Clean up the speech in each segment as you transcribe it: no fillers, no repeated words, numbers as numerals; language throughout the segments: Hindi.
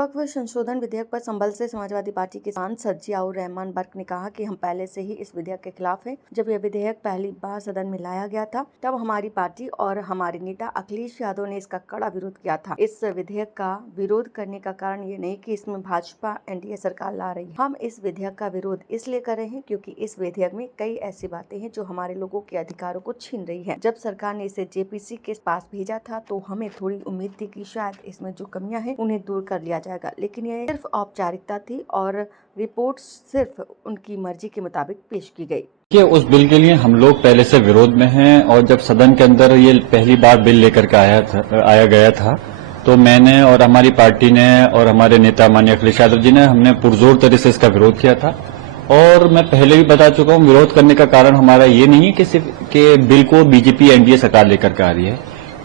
वक्फ संशोधन विधेयक पर संभल से समाजवादी पार्टी के सांसद जियाउर रहमान बर्क ने कहा कि हम पहले से ही इस विधेयक के खिलाफ हैं। जब यह विधेयक पहली बार सदन में लाया गया था तब हमारी पार्टी और हमारे नेता अखिलेश यादव ने इसका कड़ा विरोध किया था। इस विधेयक का विरोध करने का कारण ये नहीं कि इसमें भाजपा एनडीए सरकार ला रही है। हम इस विधेयक का विरोध इसलिए कर रहे हैं क्योंकि इस विधेयक में कई ऐसी बातें हैं जो हमारे लोगों के अधिकारों को छीन रही है। जब सरकार ने इसे जेपीसी के पास भेजा था तो हमें थोड़ी उम्मीद थी कि शायद इसमें जो कमियां हैं उन्हें दूर कर लिया जाएगा, लेकिन यह सिर्फ औपचारिकता थी और रिपोर्ट सिर्फ उनकी मर्जी के मुताबिक पेश की गई। कि उस बिल के लिए हम लोग पहले से विरोध में हैं और जब सदन के अंदर ये पहली बार बिल लेकर के आया गया था तो मैंने और हमारी पार्टी ने और हमारे नेता माननीय अखिलेश यादव जी ने हमने पुरजोर तरह से इसका विरोध किया था। और मैं पहले भी बता चुका हूं, विरोध करने का कारण हमारा ये नहीं है कि सिर्फ के बिल को बीजेपी एनडीए सरकार लेकर के आ रही है,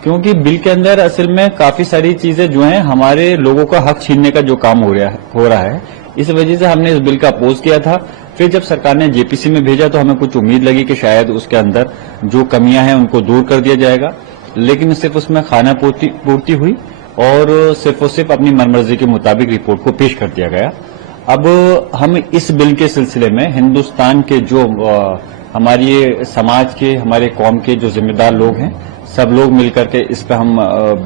क्योंकि बिल के अंदर असल में काफी सारी चीजें जो हैं हमारे लोगों का हक छीनने का जो काम हो रहा है, इस वजह से हमने इस बिल का अपोज किया था। फिर जब सरकार ने जेपीसी में भेजा तो हमें कुछ उम्मीद लगी कि शायद उसके अंदर जो कमियां हैं उनको दूर कर दिया जाएगा, लेकिन सिर्फ उसमें खाना पूर्ति हुई और सिर्फ अपनी मनमर्जी के मुताबिक रिपोर्ट को पेश कर दिया गया। अब हम इस बिल के सिलसिले में हिंदुस्तान के जो हमारे समाज के, हमारे कौम के जो जिम्मेदार लोग हैं, सब लोग मिलकर के इस पर हम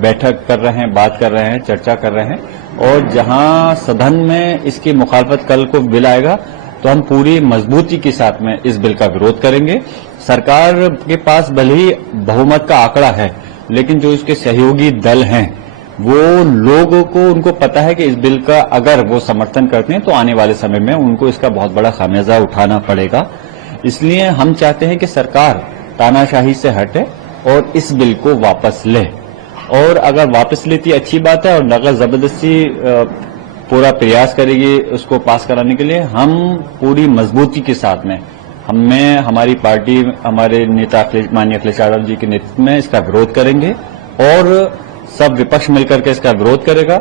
बैठक कर रहे हैं, बात कर रहे हैं, चर्चा कर रहे हैं। और जहां सदन में इसकी मुखालफत कल को बिल आएगा तो हम पूरी मजबूती के साथ में इस बिल का विरोध करेंगे। सरकार के पास भले ही बहुमत का आंकड़ा है, लेकिन जो इसके सहयोगी दल हैं वो लोगों को, उनको पता है कि इस बिल का अगर वो समर्थन करते हैं तो आने वाले समय में उनको इसका बहुत बड़ा खामियाजा उठाना पड़ेगा। इसलिए हम चाहते हैं कि सरकार तानाशाही से हटे और इस बिल को वापस ले, और अगर वापस लेती अच्छी बात है, और अगर जबरदस्ती पूरा प्रयास करेगी उसको पास कराने के लिए, हम पूरी मजबूती के साथ में हमारी पार्टी, हमारे नेता माननीय अखिलेश यादव जी के नेतृत्व में इसका विरोध करेंगे और सब विपक्ष मिलकर के इसका विरोध करेगा।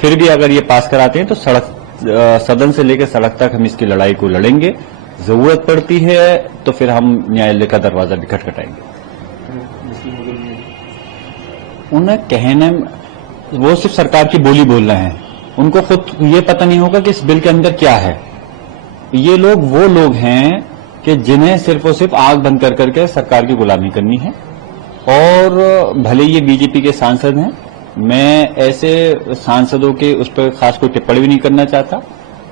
फिर भी अगर ये पास कराते हैं तो सदन से लेकर सड़क तक हम इसकी लड़ाई को लड़ेंगे। जरूरत पड़ती है तो फिर हम न्यायालय का दरवाजा भी खटखटाएंगे। उन्हें कहने, वो सिर्फ सरकार की बोली बोल रहे हैं, उनको खुद ये पता नहीं होगा कि इस बिल के अंदर क्या है। ये लोग वो लोग हैं कि जिन्हें सिर्फ और सिर्फ आंख बंद कर करके सरकार की गुलामी करनी है। और भले ये बीजेपी के सांसद हैं, मैं ऐसे सांसदों के उस पर खास कोई टिप्पणी भी नहीं करना चाहता।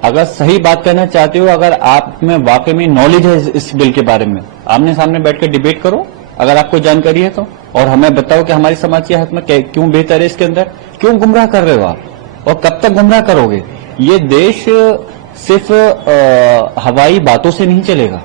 अगर सही बात करना चाहते हो, अगर आप में वाकई में नॉलेज है इस बिल के बारे में, आमने सामने बैठकर डिबेट करो अगर आपको जानकारी है तो, और हमें बताओ कि हमारी समाज के हक में क्यों बेहतर है, इसके अंदर क्यों गुमराह कर रहे हो आप, और कब तक गुमराह करोगे। ये देश सिर्फ हवाई बातों से नहीं चलेगा,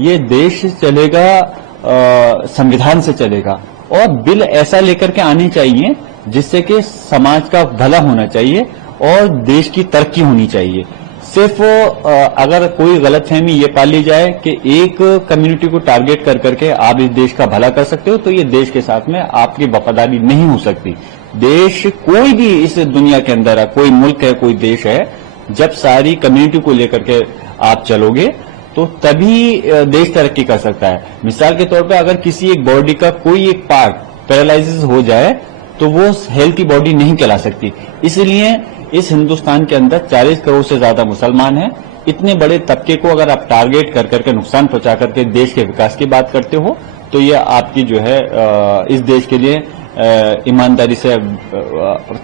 ये देश चलेगा संविधान से चलेगा। और बिल ऐसा लेकर के आने चाहिए जिससे कि समाज का भला होना चाहिए और देश की तरक्की होनी चाहिए। सिर्फ अगर कोई गलतफहमी ये पाल ली जाए कि एक कम्युनिटी को टारगेट कर करके आप इस देश का भला कर सकते हो, तो ये देश के साथ में आपकी वफादारी नहीं हो सकती। देश कोई भी इस दुनिया के अंदर है, कोई मुल्क है, कोई देश है, जब सारी कम्युनिटी को लेकर के आप चलोगे तो तभी देश तरक्की कर सकता है। मिसाल के तौर पे अगर किसी एक बॉडी का कोई एक पार्ट पैरालाइसिस हो जाए तो वो हेल्थी बॉडी नहीं कहला सकती। इसलिए इस हिंदुस्तान के अंदर 40 करोड़ से ज्यादा मुसलमान हैं। इतने बड़े तबके को अगर आप टारगेट कर करके नुकसान पहुंचा करके देश के विकास की बात करते हो तो ये आपकी जो है इस देश के लिए ईमानदारी से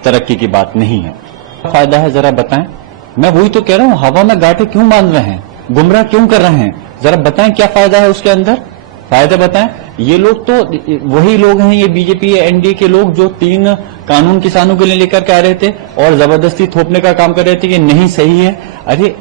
तरक्की की बात नहीं है। फायदा है जरा बताएं। मैं वही तो कह रहा हूं, हवा में गांठें क्यों बांध रहे हैं, गुमराह क्यों कर रहे हैं, जरा बताएं क्या फायदा है उसके अंदर, फायदा बताएं। ये लोग तो वही लोग हैं, ये बीजेपी एनडीए के लोग जो 3 कानून किसानों के लिए लेकर के आ रहे थे और जबरदस्ती थोपने का काम कर रहे थे कि नहीं सही है। अरे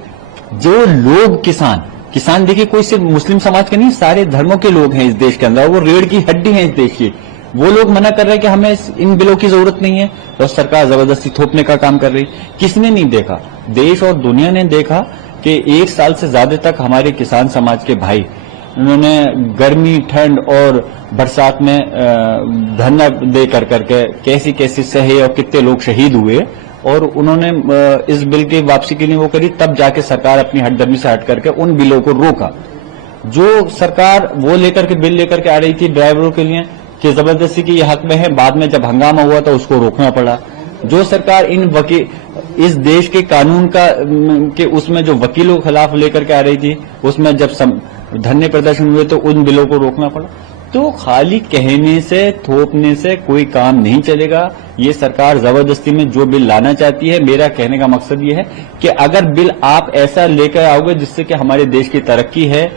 जो लोग किसान देखिए, कोई सिर्फ मुस्लिम समाज के नहीं, सारे धर्मों के लोग हैं इस देश के अंदर, वो रीढ़ की हड्डी है इस देश की। वो लोग मना कर रहे हैं कि हमें इन बिलों की जरूरत नहीं है और सरकार जबरदस्ती थोपने का काम कर रही। किसने नहीं देखा, देश और दुनिया ने देखा कि 1 साल से ज्यादा तक हमारे किसान समाज के भाई, उन्होंने गर्मी, ठंड और बरसात में धरना दे कर करके कैसी कैसी सहे और कितने लोग शहीद हुए, और उन्होंने इस बिल की वापसी के लिए वो करी। तब जाके सरकार अपनी हटदर्मी से हट करके उन बिलों को रोका। जो सरकार वो लेकर के बिल लेकर के आ रही थी ड्राइवरों के लिए कि जबरदस्ती की ये हक में है, बाद में जब हंगामा हुआ तो उसको रोकना पड़ा। जो सरकार इन इस देश के कानून के उसमें जो वकीलों के खिलाफ लेकर के आ रही थी, उसमें जब धरने प्रदर्शन हुए तो उन बिलों को रोकना पड़ा। तो खाली कहने से, थोपने से कोई काम नहीं चलेगा। ये सरकार जबरदस्ती में जो बिल लाना चाहती है, मेरा कहने का मकसद ये है कि अगर बिल आप ऐसा लेकर आओगे जिससे कि हमारे देश की तरक्की है,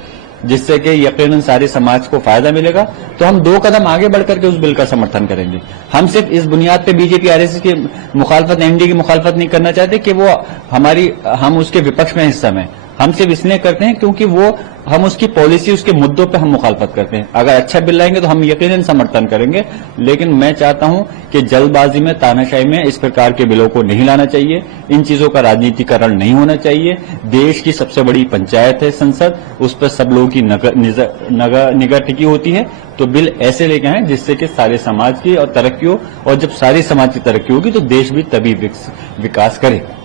जिससे कि यकीनन सारे समाज को फायदा मिलेगा, तो हम 2 कदम आगे बढ़कर के उस बिल का समर्थन करेंगे। हम सिर्फ इस बुनियाद पे बीजेपी आरएसएस की मुखालफत, एनडीए की मुखालफत नहीं करना चाहते कि वो हम उसके विपक्ष में हिस्सा में। हम सिर्फ इसलिए करते हैं क्योंकि हम उसकी पॉलिसी, उसके मुद्दों पे हम मुखालफत करते हैं। अगर अच्छा बिल लाएंगे तो हम यकीनन समर्थन करेंगे, लेकिन मैं चाहता हूं कि जल्दबाजी में, तानाशाही में इस प्रकार के बिलों को नहीं लाना चाहिए। इन चीजों का राजनीतिकरण नहीं होना चाहिए। देश की सबसे बड़ी पंचायत है संसद, उस पर सब लोगों की निगाह टिकी होती है। तो बिल ऐसे लेके आए जिससे कि सारे समाज की और तरक्की हो, और जब सारे समाज की तरक्की होगी तो देश भी तभी विकास करेगा।